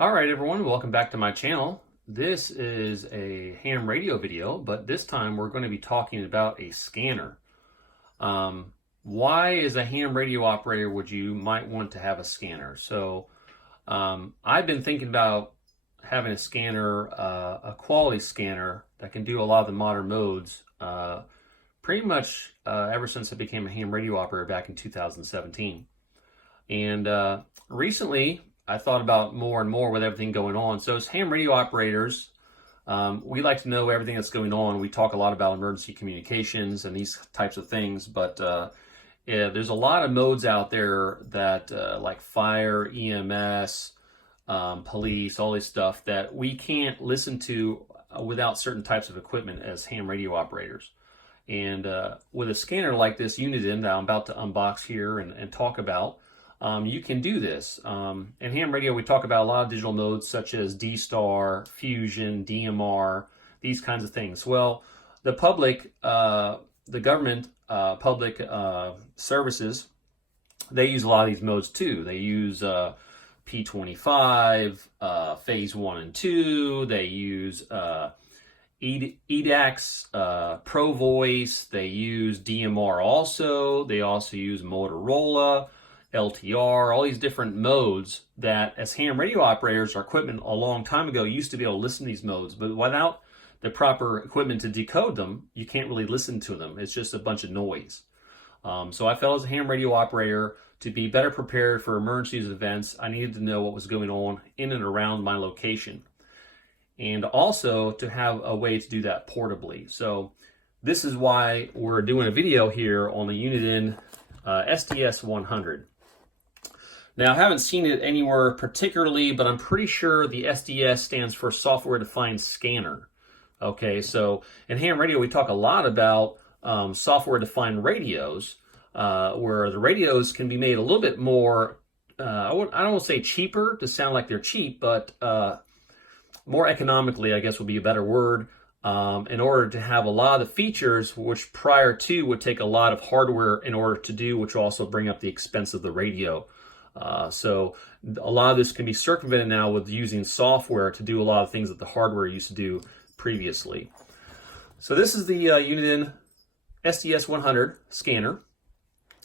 All right, everyone, welcome back to my channel. This is a ham radio video, but this time we're going to be talking about a scanner. Why, as a ham radio operator, would you might want to have a scanner? I've been thinking about having a scanner, a quality scanner that can do a lot of the modern modes, pretty much ever since I became a ham radio operator back in 2017. And recently, I thought about more and more with everything going on. So as ham radio operators, we like to know everything that's going on. We talk a lot about emergency communications and these types of things, but yeah, there's a lot of modes out there that like fire, EMS, police, all this stuff that we can't listen to without certain types of equipment as ham radio operators. And with a scanner like this Uniden that I'm about to unbox here and talk about, you can do this. In ham radio, we talk about a lot of digital modes such as D-Star, Fusion, DMR, these kinds of things. Well, the public, the government, public services, they use a lot of these modes too. They use P25, Phase 1 and 2. They use EDAX, Pro Voice. They use DMR also. They also use Motorola, LTR, all these different modes that as ham radio operators, our equipment a long time ago used to be able to listen to these modes, but without the proper equipment to decode them, you can't really listen to them. It's just a bunch of noise. So I felt as a ham radio operator, to be better prepared for emergencies events, I needed to know what was going on in and around my location. And also to have a way to do that portably. So this is why we're doing a video here on the Uniden SDS100. Now, I haven't seen it anywhere particularly, but I'm pretty sure the SDS stands for Software Defined Scanner. Okay, so in ham radio, we talk a lot about software defined radios, where the radios can be made a little bit more, I don't want to say cheaper to sound like they're cheap, but more economically, I guess would be a better word, in order to have a lot of the features which prior to would take a lot of hardware in order to do, which will also bring up the expense of the radio. So a lot of this can be circumvented now with using software to do a lot of things that the hardware used to do previously. So this is the Uniden SDS100 scanner.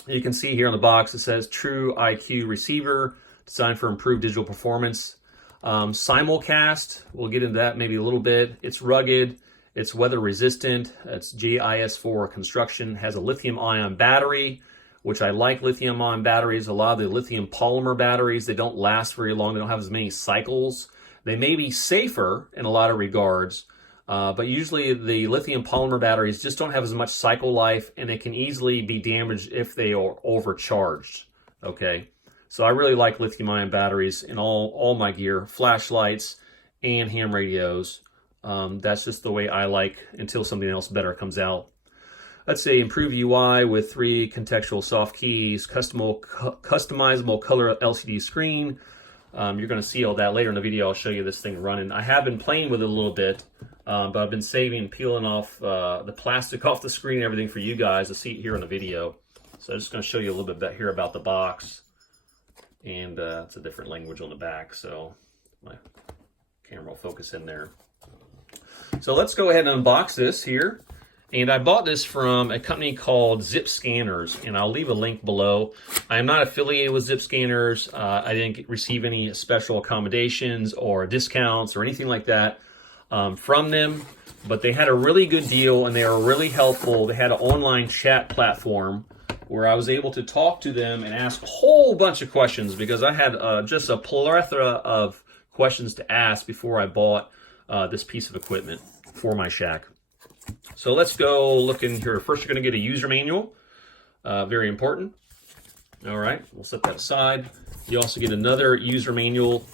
You can see here on the box it says True IQ receiver, designed for improved digital performance. Simulcast, we'll get into that maybe a little bit. It's rugged, it's weather resistant, it's GIS4 construction, has a lithium ion battery, which I like lithium ion batteries. A lot of the lithium polymer batteries, they don't last very long. They don't have as many cycles. They may be safer in a lot of regards, but usually the lithium polymer batteries just don't have as much cycle life, and they can easily be damaged if they are overcharged, okay? So I really like lithium ion batteries in all my gear, flashlights and ham radios. That's just the way I like until something else better comes out. Let's say improve UI with 3 contextual soft keys, customizable color LCD screen. You're going to see all that later in the video. I'll show you this thing running. I have been playing with it a little bit, but I've been saving, peeling off the plastic off the screen and everything for you guys to see it here in the video. So I'm just going to show you a little bit here about the box. And it's a different language on the back, so my camera will focus in there. So let's go ahead and unbox this here. And I bought this from a company called Zip Scanners, and I'll leave a link below. I am not affiliated with Zip Scanners. I didn't receive any special accommodations or discounts or anything like that from them, but they had a really good deal and they were really helpful. They had an online chat platform where I was able to talk to them and ask a whole bunch of questions, because I had just a plethora of questions to ask before I bought this piece of equipment for my shack. So let's go look in here. First, you're going to get a user manual. Very important. All right, we'll set that aside. You also get another user manual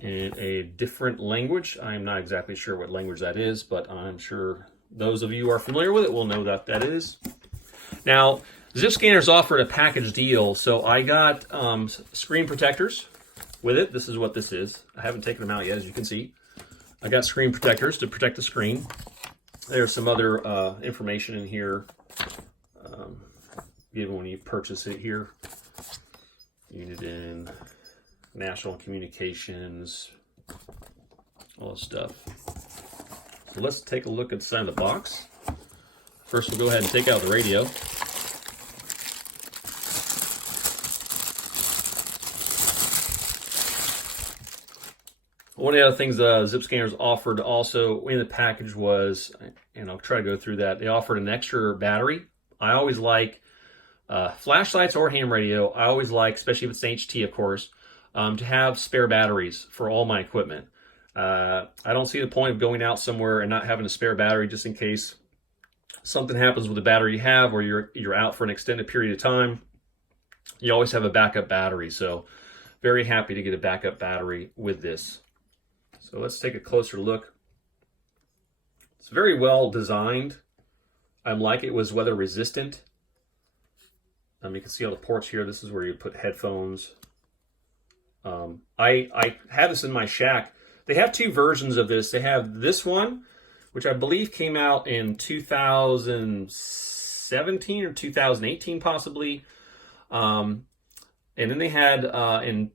in a different language. I'm not exactly sure what language that is, but I'm sure those of you who are familiar with it will know that that is. Now, Zip Scanners offered a package deal, so I got screen protectors with it. This is what this is. I haven't taken them out yet, as you can see. I got screen protectors to protect the screen. There's some other information in here given when you purchase it here. Uniden national communications, all this stuff. So let's take a look inside the box. First, we'll go ahead and take out the radio. One of the other things Zip Scanners offered also in the package was, and I'll try to go through that, they offered an extra battery. I always like flashlights or ham radio. I always like, especially if it's HT, of course, to have spare batteries for all my equipment. I don't see the point of going out somewhere and not having a spare battery just in case something happens with the battery you have, or you're out for an extended period of time. You always have a backup battery. So very happy to get a backup battery with this. So let's take a closer look. It's very well designed. I like it was weather resistant. You can see all the ports here. This is where you put headphones. I had this in my shack. They have two versions of this. They have this one, which I believe came out in 2017 or 2018 possibly. And then they had in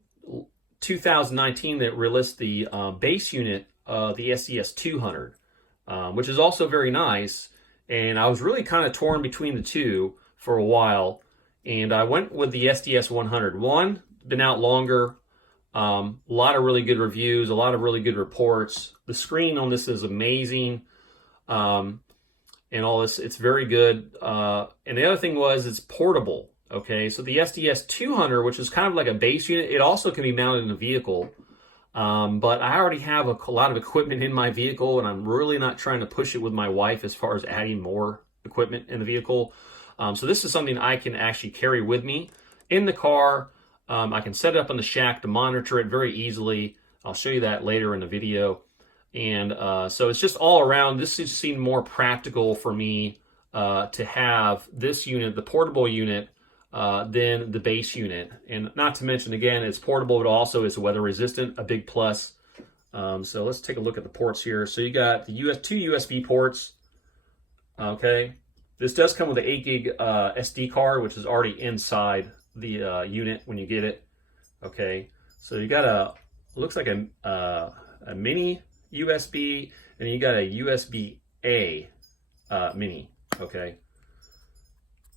2019 that released the base unit, the SDS100, which is also very nice. And I was really kind of torn between the two for a while. And I went with the SDS100. One, been out longer. A lot of really good reviews, a lot of really good reports. The screen on this is amazing. And all this, it's very good. And the other thing was it's portable. Okay, so the SDS200, which is kind of like a base unit, it also can be mounted in a vehicle. But I already have a lot of equipment in my vehicle, and I'm really not trying to push it with my wife as far as adding more equipment in the vehicle. So this is something I can actually carry with me in the car. I can set it up on the shack to monitor it very easily. I'll show you that later in the video. And so it's just all around. This just seemed more practical for me to have this unit, the portable unit, than the base unit. And not to mention, again, it's portable, but also it's weather resistant, a big plus. So let's take a look at the ports here. So you got the two USB ports. Okay, this does come with an 8 gig SD card, which is already inside the unit when you get it. Okay, so you got looks like a mini USB, and you got a USB-A mini. Okay,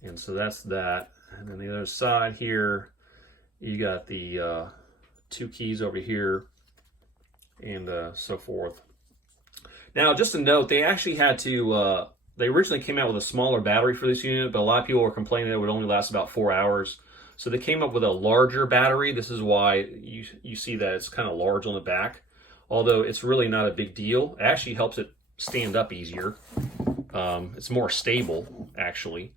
and so that's that. And then the other side here, you got the two keys over here, and so forth. Now, just a note, they actually had to, they originally came out with a smaller battery for this unit, but a lot of people were complaining that it would only last about 4 hours. So they came up with a larger battery. This is why you see that it's kind of large on the back, although it's really not a big deal. It actually helps it stand up easier. It's more stable, actually.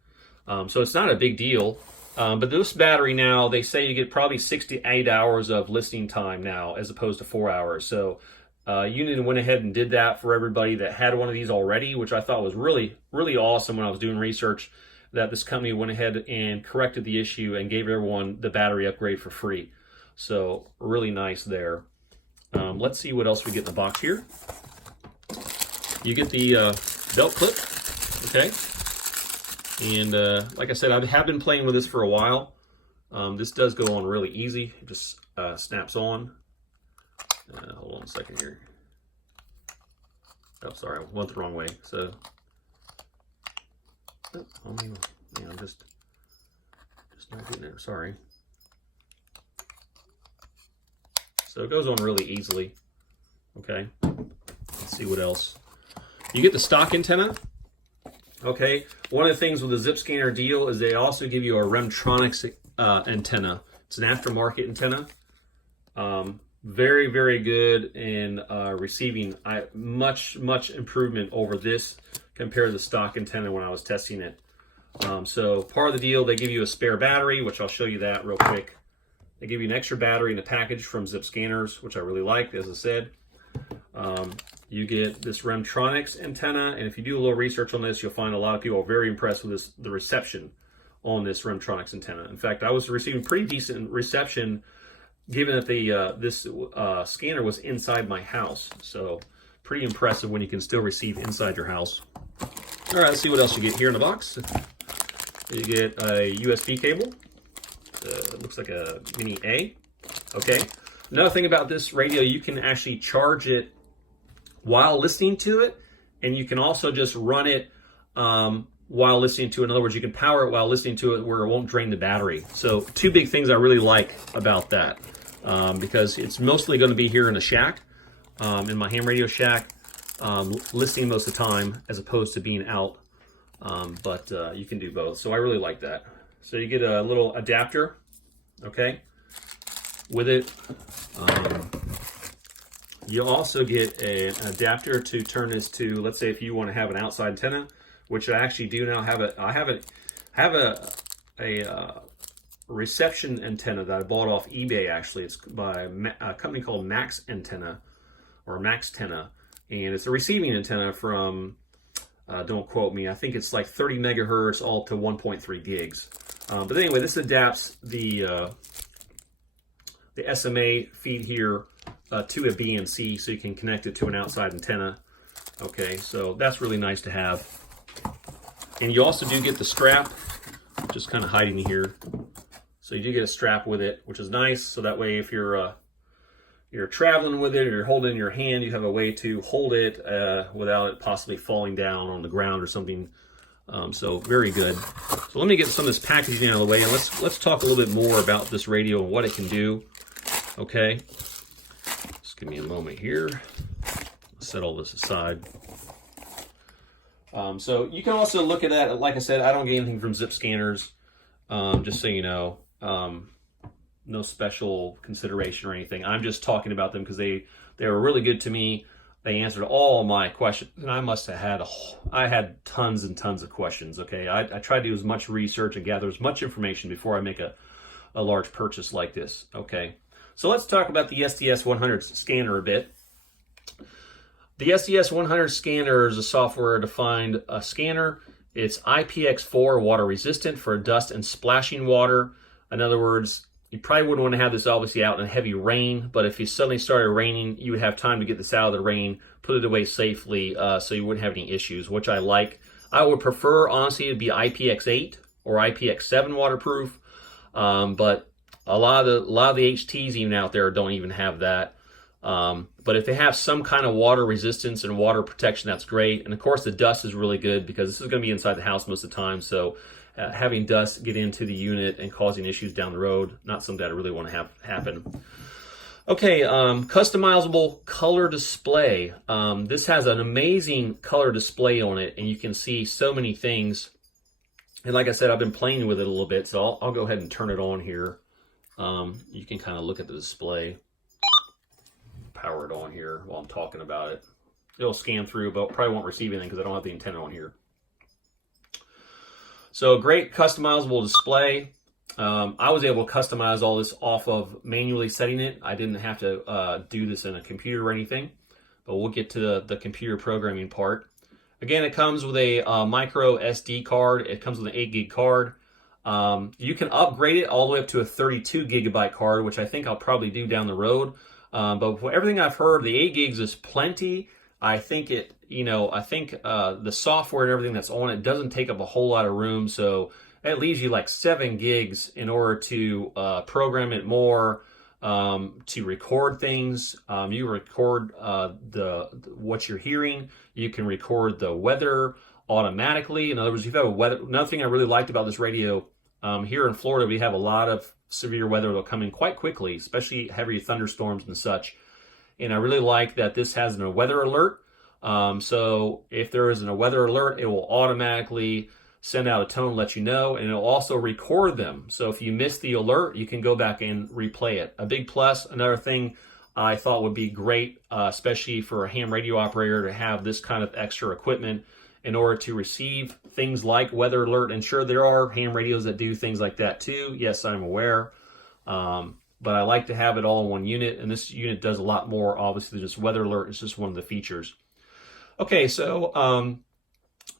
So it's not a big deal. But this battery now, they say you get probably 6 to 8 hours of listening time now as opposed to 4 hours. So Uniden went ahead and did that for everybody that had one of these already, which I thought was really, really awesome when I was doing research, that this company went ahead and corrected the issue and gave everyone the battery upgrade for free. So really nice there. Let's see what else we get in the box here. You get the belt clip, okay? And like I said, I have been playing with this for a while. This does go on really easy. It just snaps on. Hold on a second here. Oh, sorry, I went the wrong way. So, oh, man, I'm just not getting there. Sorry. So it goes on really easily. Okay. Let's see what else. You get the stock antenna. Okay, one of the things with the Zip Scanner deal is they also give you a Remtronics antenna. It's an aftermarket antenna. Very, very good in receiving. Much improvement over this compared to the stock antenna when I was testing it. So part of the deal, they give you a spare battery, which I'll show you that real quick. They give you an extra battery in a package from Zip Scanners, which I really like, as I said. You get this Remtronics antenna, and if you do a little research on this, you'll find a lot of people are very impressed with the reception on this Remtronics antenna. In fact, I was receiving pretty decent reception given that this scanner was inside my house. So pretty impressive when you can still receive inside your house. All right, let's see what else you get here in the box. You get a USB cable. It looks like a mini A. Okay, Another thing about this radio, you can actually charge it while listening to it, and you can also just run it while listening to it. In other words, you can power it while listening to it where it won't drain the battery. So two big things I really like about that, because it's mostly going to be here in the shack, in my ham radio shack, listening most of the time as opposed to being out, but you can do both. So I really like that. So you get a little adapter, okay, with it. You also get an adapter to turn this to, let's say if you want to have an outside antenna, which I actually do now have I have a reception antenna that I bought off eBay. Actually, it's by a company called Max Antenna or Maxtenna, and it's a receiving antenna from don't quote me, I think it's like 30 megahertz all to 1.3 gigs. But anyway, this adapts the SMA feed here to a BNC, so you can connect it to an outside antenna. Okay, so that's really nice to have. And you also do get the strap, just kind of hiding here. So you do get a strap with it, which is nice. So that way, if you're traveling with it or you're holding it in your hand, you have a way to hold it without it possibly falling down on the ground or something. So very good. So let me get some of this packaging out of the way, and let's talk a little bit more about this radio and what it can do. Okay, just give me a moment here. Set all this aside. So you can also look at that. Like I said, I don't get anything from zip scanners, just so you know. No special consideration or anything. I'm just talking about them because they were really good to me. They answered all my questions, and I must have had I had tons and tons of questions. Okay, I try to do as much research and gather as much information before I make a large purchase like this. Okay, so let's talk about the SDS100 scanner a bit. The SDS100 scanner is a software-defined scanner. It's IPX4 water resistant for dust and splashing water. In other words, you probably wouldn't want to have this obviously out in heavy rain, but if you suddenly started raining, you would have time to get this out of the rain, put it away safely, so you wouldn't have any issues, which I like. I would prefer, honestly, to be IPX8 or IPX7 waterproof, but a lot of the HTs even out there don't even have that. But if they have some kind of water resistance and water protection, that's great. And of course, the dust is really good because this is going to be inside the house most of the time. So having dust get into the unit and causing issues down the road, not something that I really want to have happen. Okay, customizable color display. This has an amazing color display on it, and you can see so many things. And like I said, I've been playing with it a little bit, so I'll go ahead and turn it on here. You can kind of look at the display. Power it on here while I'm talking about it. It'll scan through, but probably won't receive anything because I don't have the antenna on here. So great customizable display. I was able to customize all this off of manually setting it. I didn't have to do this in a computer or anything, but we'll get to the computer programming part. Again, it comes with a micro SD card. It comes with an 8 gig card. You can upgrade it all the way up to a 32 gigabyte card, which I think I'll probably do down the road. But for everything I've heard, the 8 gigs is plenty. I think the software and everything that's on it doesn't take up a whole lot of room, so it leaves you like 7 gigs in order to program it more, to record things. You record what you're hearing. You can record the weather automatically. In other words, if you have a weather. Another thing I really liked about this radio, here in Florida, we have a lot of severe weather that'll come in quite quickly, especially heavy thunderstorms and such. And I really like that this has a weather alert. So if there isn't a weather alert, it will automatically send out a tone and let you know, and it'll also record them. So if you miss the alert, you can go back and replay it. A big plus. Another thing I thought would be great, especially for a ham radio operator, to have this kind of extra equipment in order to receive things like weather alert. And sure, there are ham radios that do things like that too. Yes, I'm aware. But I like to have it all in one unit, and this unit does a lot more, obviously, than just weather alert. It's just one of the features. Okay, so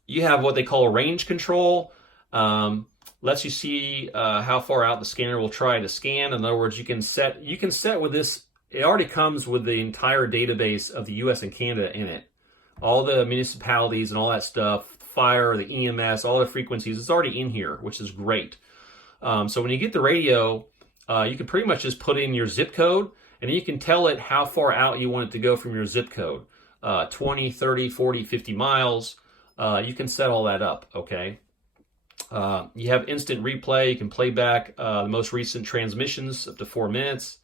you have what they call range control. Lets you see how far out the scanner will try to scan. In other words, you can set with this. It already comes with the entire database of the U.S. and Canada in it. All the municipalities and all that stuff, fire, the EMS, all the frequencies, it's already in here, which is great. So when you get the radio, you can pretty much just put in your zip code, And then you can tell it how far out you want it to go from your zip code. 20, 30, 40, 50 miles. You can set all that up, okay? You have instant replay. You can play back the most recent transmissions up to 4 minutes.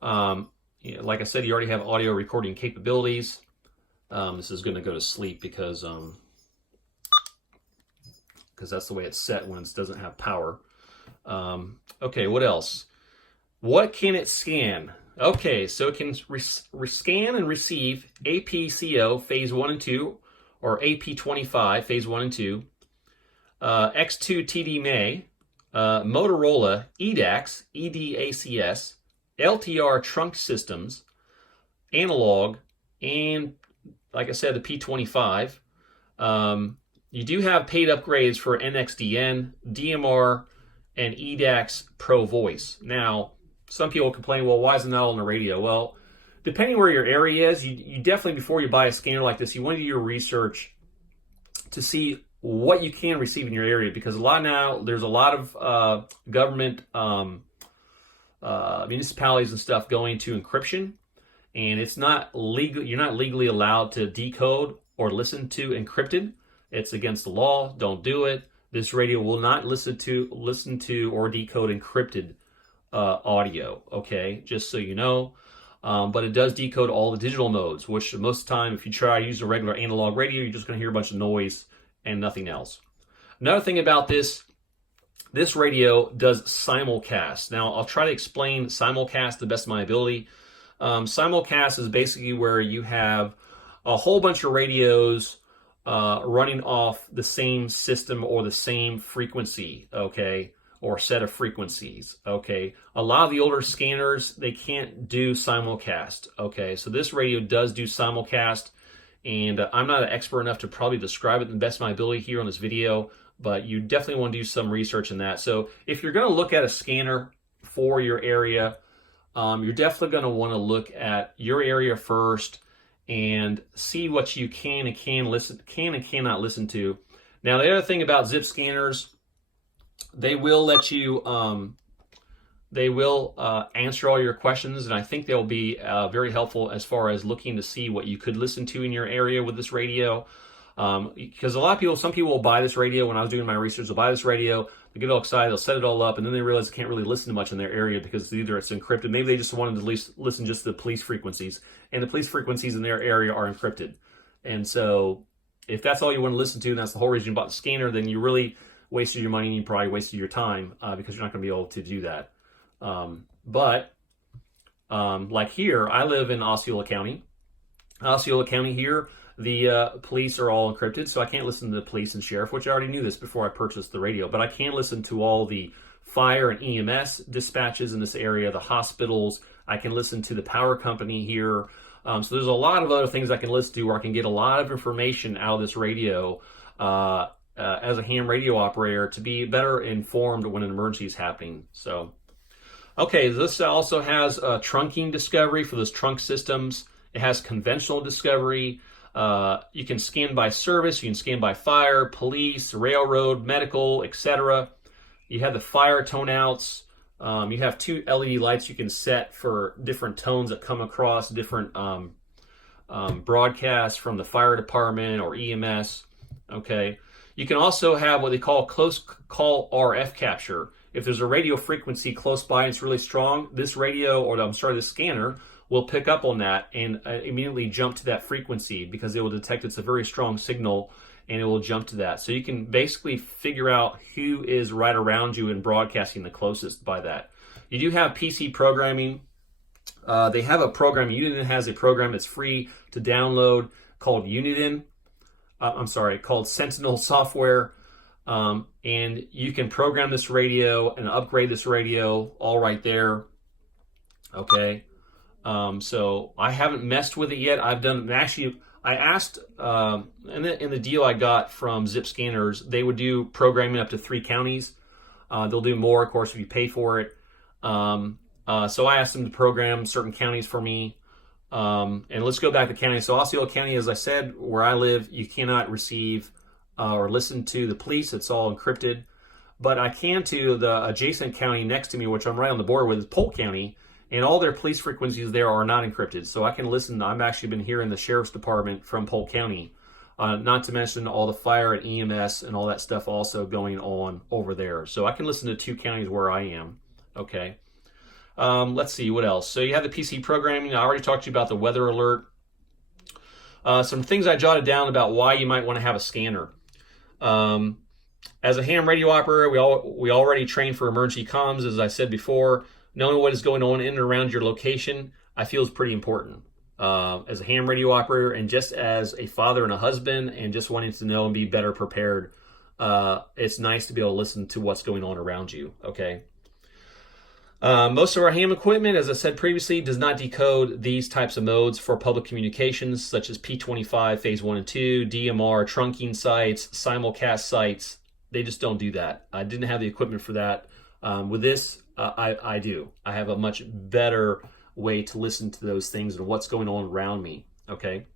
Like I said, you already have audio recording capabilities. This is going to go to sleep because that's the way it's set when it doesn't have power. Okay, what else? What can it scan? Okay, so it can scan and receive APCO phase 1 and 2, or AP25 phase 1 and 2, X2 TD-MA, Motorola EDAX, EDACS, LTR trunk systems, analog, and like I said, the P25. You do have paid upgrades for NXDN, DMR, and EDAX Pro Voice. Now, some people complain, well, why isn't that all on the radio? Well, depending where your area is, you definitely, before you buy a scanner like this, you want to do your research to see what you can receive in your area, because there's a lot of government municipalities and stuff going to encryption, and it's not legal. You're not legally allowed to decode or listen to encrypted. It's against the law. Don't do it. This radio will not listen to or decode encrypted audio, okay, just so you know. But it does decode all the digital modes, which most of the time, if you try to use a regular analog radio, you're just going to hear a bunch of noise and nothing else. Another thing about this radio does simulcast. Now, I'll try to explain simulcast to the best of my ability. Simulcast is basically where you have a whole bunch of radios running off the same system or the same frequency, okay, or set of frequencies, okay. A lot of the older scanners, they can't do simulcast, okay. So this radio does do simulcast, and I'm not an expert enough to probably describe it to the best of my ability here on this video, but you definitely want to do some research in that. So if you're going to look at a scanner for your area, you're definitely going to want to look at your area first and see what you can and cannot listen to. Now, the other thing about zip scanners, they will let you, answer all your questions, and I think they'll be very helpful as far as looking to see what you could listen to in your area with this radio. Because some people will buy this radio. When I was doing my research, they'll buy this radio, they get all excited, they'll set it all up, and then they realize they can't really listen to much in their area because either it's encrypted, maybe they just wanted to listen just to the police frequencies, and the police frequencies in their area are encrypted. And so if that's all you want to listen to, and that's the whole reason you bought the scanner, then you really wasted your money and you probably wasted your time because you're not going to be able to do that. But like here, I live in Osceola County. Osceola County here, the police are all encrypted, so I can't listen to the police and sheriff, which I already knew this before I purchased the radio, but I can listen to all the fire and EMS dispatches in this area, the hospitals. I can listen to the power company here. So there's a lot of other things I can listen to where I can get a lot of information out of this radio as a ham radio operator to be better informed when an emergency is happening. So, okay, this also has trunking discovery for those trunk systems. It has conventional discovery. You can scan by service, you can scan by fire, police, railroad, medical, etc. You have the fire tone outs. You have 2 LED lights you can set for different tones that come across different broadcasts from the fire department or EMS. Okay. You can also have what they call close call RF capture. If there's a radio frequency close by and it's really strong, this scanner will pick up on that and immediately jump to that frequency because it will detect it's a very strong signal and it will jump to that. So you can basically figure out who is right around you and broadcasting the closest by that. You do have PC programming. They have a program, Uniden has a program that's free to download called called Sentinel software. And you can program this radio and upgrade this radio all right there. Okay. So I haven't messed with it yet. I asked in the deal I got from Zip Scanners, they would do programming up to 3 counties. They'll do more, of course, if you pay for it. So I asked them to program certain counties for me. And let's go back to county. So Osceola County, as I said, where I live, you cannot receive or listen to the police. It's all encrypted. But I can to the adjacent county next to me, which I'm right on the border with, is Polk County. and all their police frequencies there are not encrypted. So I can listen. I've actually been hearing the sheriff's department from Polk County, not to mention all the fire and EMS and all that stuff also going on over there. So I can listen to 2 counties where I am. Okay. Let's see what else. So you have the PC programming. I already talked to you about the weather alert. Some things I jotted down about why you might want to have a scanner. As a ham radio operator, we already train for emergency comms, as I said before. Knowing what is going on in and around your location, I feel is pretty important. As a ham radio operator, and just as a father and a husband, and just wanting to know and be better prepared, it's nice to be able to listen to what's going on around you. Okay. Most of our ham equipment, as I said previously, does not decode these types of modes for public communications, such as P25, Phase 1 and 2, DMR, trunking sites, simulcast sites. They just don't do that. I didn't have the equipment for that. With this, I do. I have a much better way to listen to those things and what's going on around me. Okay.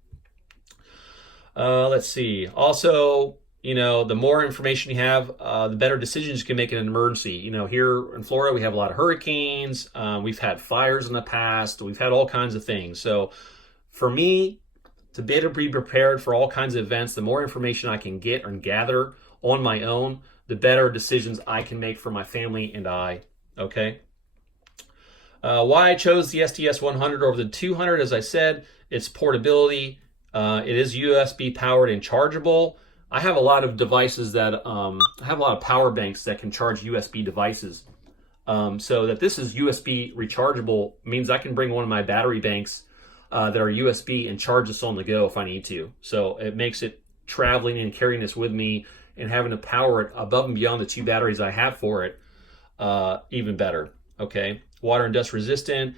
Let's see. Also, the more information you have, the better decisions you can make in an emergency. Here in Florida, we have a lot of hurricanes. We've had fires in the past. We've had all kinds of things. So for me, to be able to be prepared for all kinds of events, the more information I can get and gather on my own, the better decisions I can make for my family and I. Okay. Why I chose the SDS100 over the 200, as I said, it's portability. It is USB powered and chargeable. I have a lot of devices that, I have a lot of power banks that can charge USB devices. So that this is USB rechargeable means I can bring one of my battery banks that are USB and charge this on the go if I need to. So it makes it traveling and carrying this with me and having to power it above and beyond the 2 batteries I have for it even better. Okay. Water and dust resistant.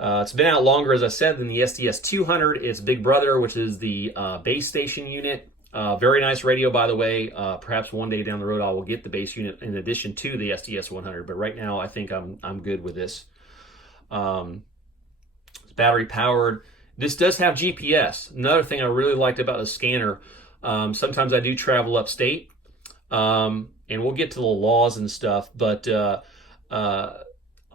It's been out longer, as I said, than the SDS200. It's Big Brother, which is the base station unit. Very nice radio, by the way. Perhaps one day down the road I will get the base unit in addition to the SDS100, but right now I think I'm good with this. It's battery powered. This does have GPS. Another thing I really liked about the scanner, sometimes I do travel upstate, and we'll get to the laws and stuff, but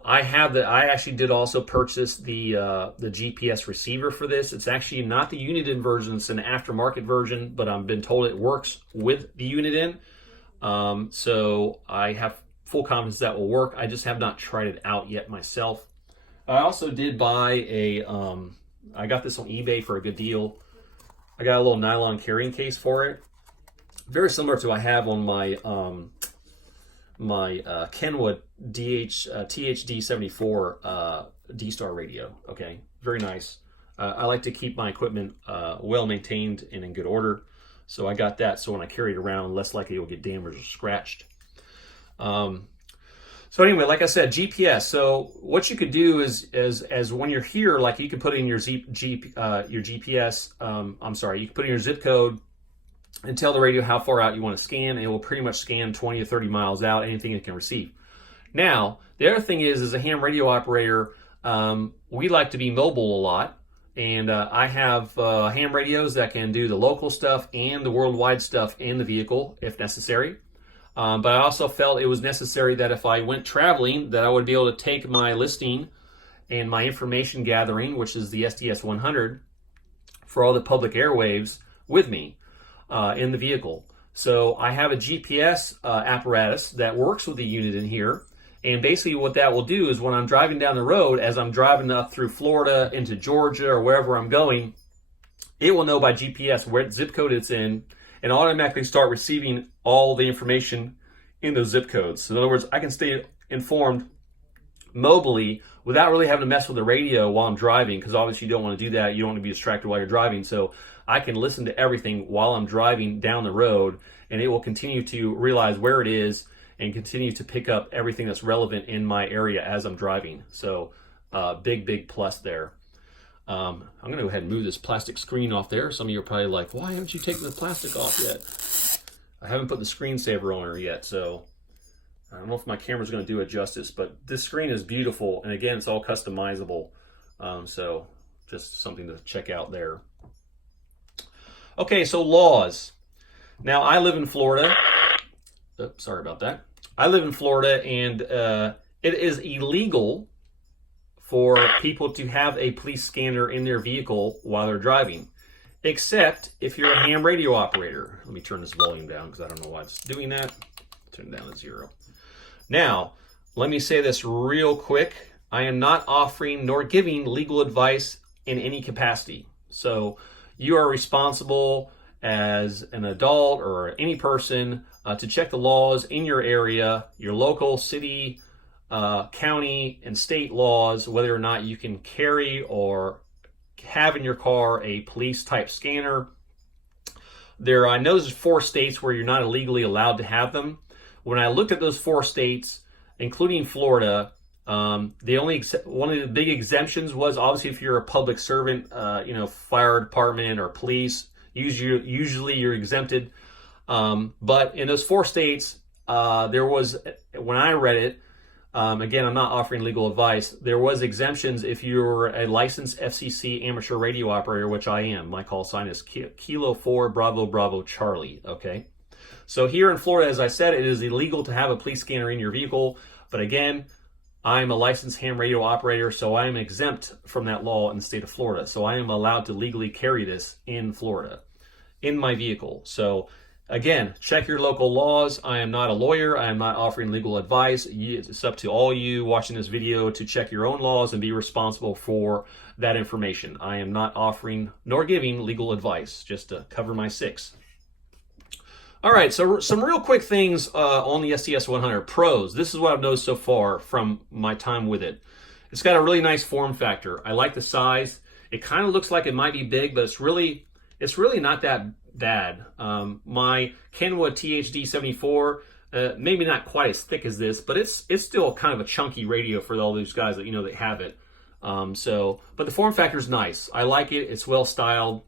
I actually did also purchase the GPS receiver for this. It's actually not the Uniden version, it's an aftermarket version, but I've been told it works with the Uniden. So I have full confidence that will work. I just have not tried it out yet myself. I also did buy I got this on eBay for a good deal. I got a little nylon carrying case for it. Very similar to what I have on my Kenwood THD74 D-Star radio. Okay, very nice. I like to keep my equipment well maintained and in good order, so I got that. So when I carry it around, less likely it will get damaged or scratched. So anyway, like I said, GPS. So what you could do is when you're here, like you can put in your GPS. You can put in your zip code and tell the radio how far out you want to scan, and it will pretty much scan 20 to 30 miles out, anything it can receive. Now, the other thing is, as a ham radio operator, we like to be mobile a lot, and I have ham radios that can do the local stuff and the worldwide stuff in the vehicle if necessary. But I also felt it was necessary that if I went traveling, that I would be able to take my listing and my information gathering, which is the SDS100, for all the public airwaves with me in the vehicle. So I have a GPS apparatus that works with the unit in here. And basically what that will do is when I'm driving down the road, as I'm driving up through Florida into Georgia or wherever I'm going, it will know by GPS what zip code it's in and automatically start receiving all the information in those zip codes. So in other words, I can stay informed mobily without really having to mess with the radio while I'm driving, because obviously you don't want to do that. You don't want to be distracted while you're driving. So I can listen to everything while I'm driving down the road, and it will continue to realize where it is and continue to pick up everything that's relevant in my area as I'm driving. So big plus there. I'm going to go ahead and move this plastic screen off there. Some of you are probably like, why haven't you taken the plastic off yet? I haven't put the screensaver on her yet, so I don't know if my camera's going to do it justice, but this screen is beautiful, and again, it's all customizable. So just something to check out there. Okay, so laws. Now, I live in Florida. Oops, sorry about that. I live in Florida, and it is illegal for people to have a police scanner in their vehicle while they're driving, except if you're a ham radio operator. Let me turn this volume down because I don't know why it's doing that. Turn it down to 0. Now, let me say this real quick. I am not offering nor giving legal advice in any capacity. So you are responsible as an adult or any person to check the laws in your area, your local city, county, and state laws, whether or not you can carry or have in your car a police type scanner. I know there's 4 states where you're not legally allowed to have them. When I looked at those 4 states, including Florida, one of the big exemptions was obviously if you're a public servant, fire department or police, usually you're exempted. But in those 4 states, there was, when I read it, again, I'm not offering legal advice, there was exemptions if you're a licensed FCC amateur radio operator, which I am. My call sign is Kilo 4 Bravo Bravo Charlie, okay? So here in Florida, as I said, it is illegal to have a police scanner in your vehicle. But again, I'm a licensed ham radio operator, so I am exempt from that law in the state of Florida. So I am allowed to legally carry this in Florida in my vehicle. So again, check your local laws. I am not a lawyer. I am not offering legal advice. It's up to all you watching this video to check your own laws and be responsible for that information. I am not offering nor giving legal advice, just to cover my 6. All right, so some real quick things on the SDS100. Pros, this is what I've noticed so far from my time with it. It's got a really nice form factor. I like the size. It kind of looks like it might be big, but it's really not that bad. My Kenwood THD74, maybe not quite as thick as this, but it's still kind of a chunky radio for all those guys that that have it. But the form factor is nice. I like it. It's well styled.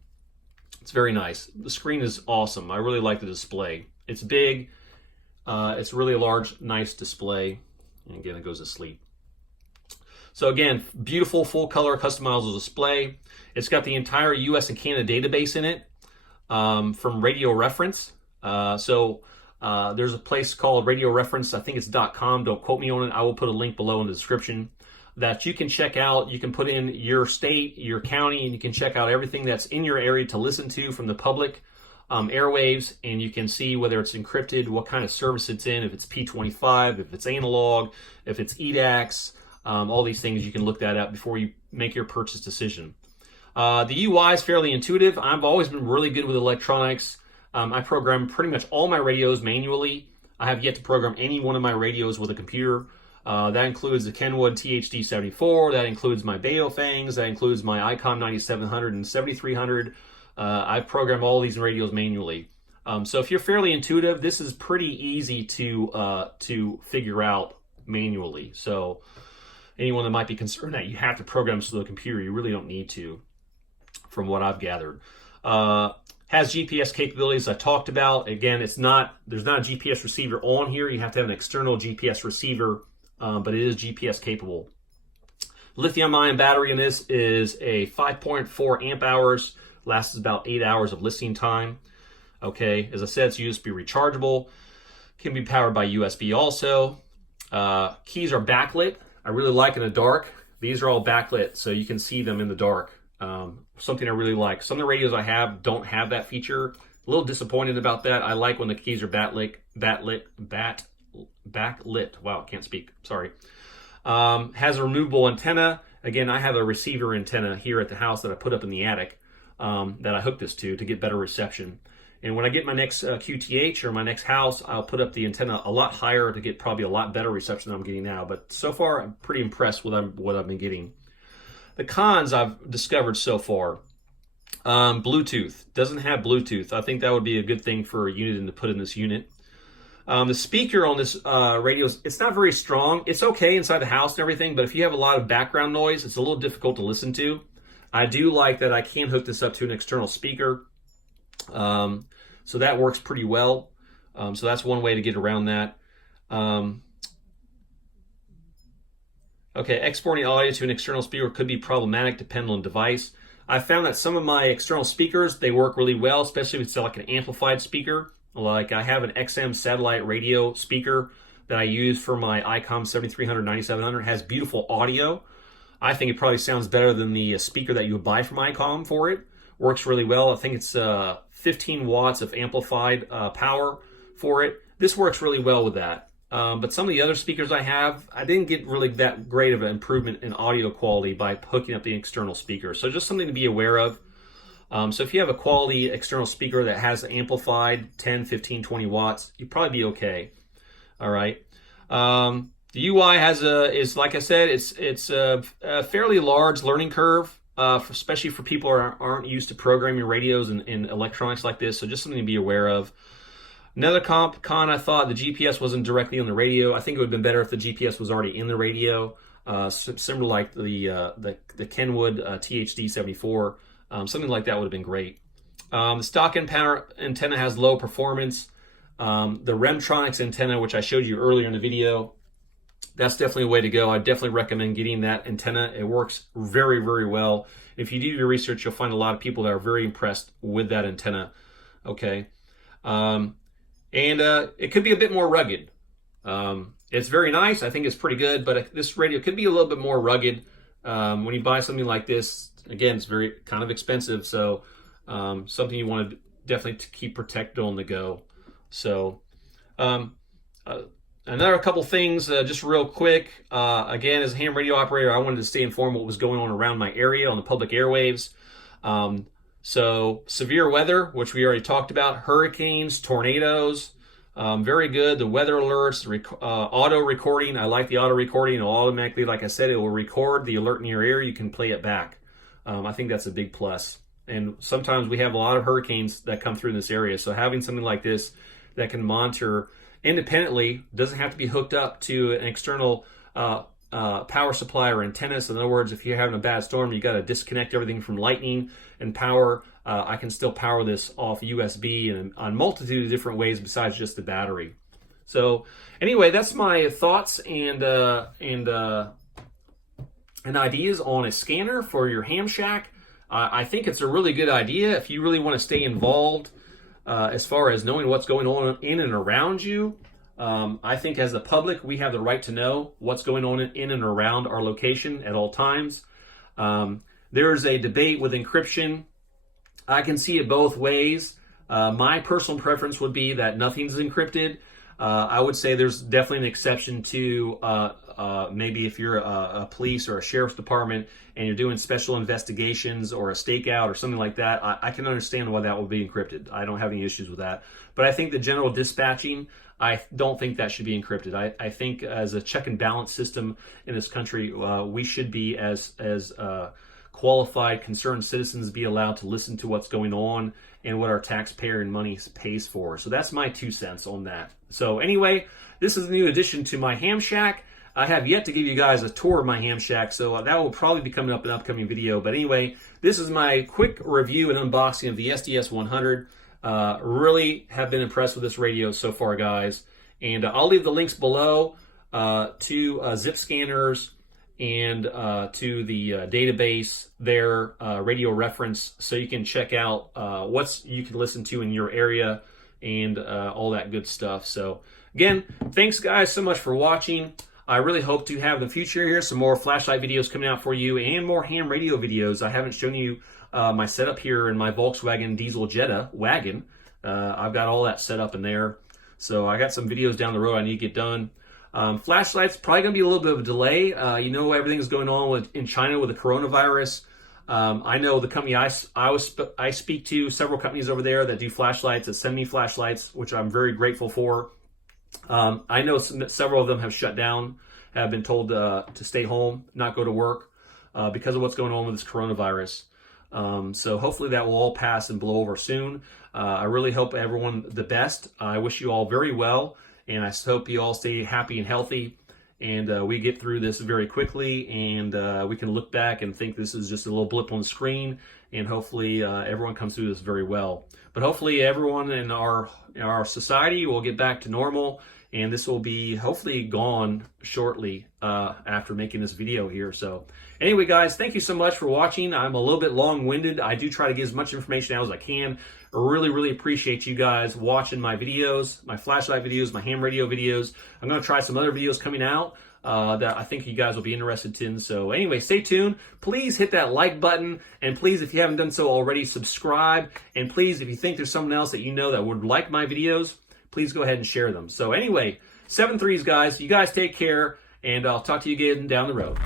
It's very nice. The screen is awesome. I really like the display. It's big. It's really a large, nice display. And again, it goes to sleep. So again, beautiful full color customizable display. It's got the entire US and Canada database in it from Radio Reference. There's a place called Radio Reference. I think it's .com. Don't quote me on it. I will put a link below in the description that you can check out. You can put in your state, your county, and you can check out everything that's in your area to listen to from the public airwaves, and you can see whether it's encrypted, what kind of service it's in, if it's P25, if it's analog, if it's EDAX, all these things. You can look that up before you make your purchase decision. The UI is fairly intuitive. I've always been really good with electronics. I program pretty much all my radios manually. I have yet to program any one of my radios with a computer. That includes the Kenwood THD74, that includes my Baofangs, that includes my ICOM 9700 and 7300. I've programmed all these radios manually. So if you're fairly intuitive, this is pretty easy to figure out manually. So anyone that might be concerned that you have to program this with a computer, you really don't need to, from what I've gathered. Has GPS capabilities I talked about. Again, there's not a GPS receiver on here. You have to have an external GPS receiver. But it is GPS capable. Lithium-ion battery in this is a 5.4 amp hours, lasts about 8 hours of listening time. Okay, as I said, it's USB rechargeable, can be powered by USB also. Keys are backlit. I really like in the dark. These are all backlit, so you can see them in the dark. Something I really like. Some of the radios I have don't have that feature. A little disappointed about that. I like when the keys are backlit. Wow, I can't speak. Sorry. Has a removable antenna. Again, I have a receiver antenna here at the house that I put up in the attic that I hooked this to get better reception. And when I get my next QTH or my next house, I'll put up the antenna a lot higher to get probably a lot better reception than I'm getting now. But so far, I'm pretty impressed with what I've been getting. The cons I've discovered so far. Bluetooth. Doesn't have Bluetooth. I think that would be a good thing for Uniden to put in this unit. The speaker on this radio, it's not very strong. It's okay inside the house and everything, but if you have a lot of background noise, it's a little difficult to listen to. I do like that I can hook this up to an external speaker. So that works pretty well. So that's one way to get around that. Okay, exporting audio to an external speaker could be problematic depending on device. I found that some of my external speakers, they work really well, especially if it's like an amplified speaker. Like I have an XM satellite radio speaker that I use for my ICOM 7300, 9700. It has beautiful audio. I think it probably sounds better than the speaker that you would buy from ICOM for it. Works really well. I think it's 15 watts of amplified power for it. This works really well with that. But some of the other speakers I have, I didn't get really that great of an improvement in audio quality by hooking up the external speaker. So just something to be aware of. So if you have a quality external speaker that has amplified 10, 15, 20 watts, you'd probably be okay. All right. The UI is like I said, it's a fairly large learning curve, especially for people who aren't used to programming radios and electronics like this. So just something to be aware of. Another con, I thought the GPS wasn't directly on the radio. I think it would have been better if the GPS was already in the radio, similar like the Kenwood THD74. Something like that would have been great. The stock antenna has low performance. The Remtronics antenna, which I showed you earlier in the video, that's definitely a way to go. I definitely recommend getting that antenna. It works very, very well. If you do your research, you'll find a lot of people that are very impressed with that antenna. Okay. It could be a bit more rugged. It's very nice. I think it's pretty good, but this radio could be a little bit more rugged. When you buy something like this, again, it's very kind of expensive, so something you want to definitely keep protected on the go. So another couple things, just real quick. Again, as a ham radio operator, I wanted to stay informed what was going on around my area on the public airwaves. So severe weather, which we already talked about, hurricanes, tornadoes, very good. The weather alerts, auto recording. I like the auto recording. It'll automatically, like I said, it will record the alert in your ear. You can play it back. I think that's a big plus. And sometimes we have a lot of hurricanes that come through this area. So having something like this that can monitor independently, doesn't have to be hooked up to an external power supply or antenna. So in other words, if you're having a bad storm, you got to disconnect everything from lightning and power. I can still power this off USB and on a multitude of different ways besides just the battery. So anyway, that's my thoughts and ideas on a scanner for your ham shack. I think it's a really good idea if you really want to stay involved as far as knowing what's going on in and around you. I think as the public, we have the right to know what's going on in and around our location at all times. There's a debate with encryption. I can see it both ways. My personal preference would be that nothing's encrypted. I would say there's definitely an exception to maybe if you're a police or a sheriff's department and you're doing special investigations or a stakeout or something like that. I can understand why that would be encrypted. I don't have any issues with that. But I think the general dispatching, I don't think that should be encrypted. I think as a check and balance system in this country, we should be as qualified, concerned citizens be allowed to listen to what's going on and what our taxpayer and money pays for. So that's my 2 cents on that. So anyway, this is a new addition to my ham shack. I have yet to give you guys a tour of my ham shack, so that will probably be coming up in an upcoming video. But anyway, this is my quick review and unboxing of the SDS100. Really have been impressed with this radio so far, guys. And I'll leave the links below to zip scanners and to the database there, radio reference, so you can check out what's you can listen to in your area and all that good stuff. So again, thanks guys so much for watching. I really hope to have in the future here some more flashlight videos coming out for you and more ham radio videos. I haven't shown you my setup here in my Volkswagen diesel Jetta wagon. I've got all that set up in there. So I got some videos down the road I need to get done. Flashlights, probably going to be a little bit of a delay. You know, everything's going on in China with the coronavirus. I know the company I speak to, several companies over there that do flashlights, that send me flashlights, which I'm very grateful for. I know several of them have shut down, have been told to stay home, not go to work because of what's going on with this coronavirus. So hopefully that will all pass and blow over soon. I really hope everyone the best. I wish you all very well, and I hope you all stay happy and healthy, and we get through this very quickly, and we can look back and think this is just a little blip on the screen, and hopefully everyone comes through this very well. But hopefully everyone in our society will get back to normal, and this will be hopefully gone shortly after making this video here. So anyway, guys, thank you so much for watching. I'm a little bit long-winded. I do try to get as much information out as I can. I really, really appreciate you guys watching my videos, my flashlight videos, my ham radio videos. I'm going to try some other videos coming out that I think you guys will be interested in. So anyway, stay tuned. Please hit that like button, and please, if you haven't done so already, subscribe. And please, if you think there's someone else that you know that would like my videos, please go ahead and share them. So anyway, 7 threes, guys. You guys take care, and I'll talk to you again down the road.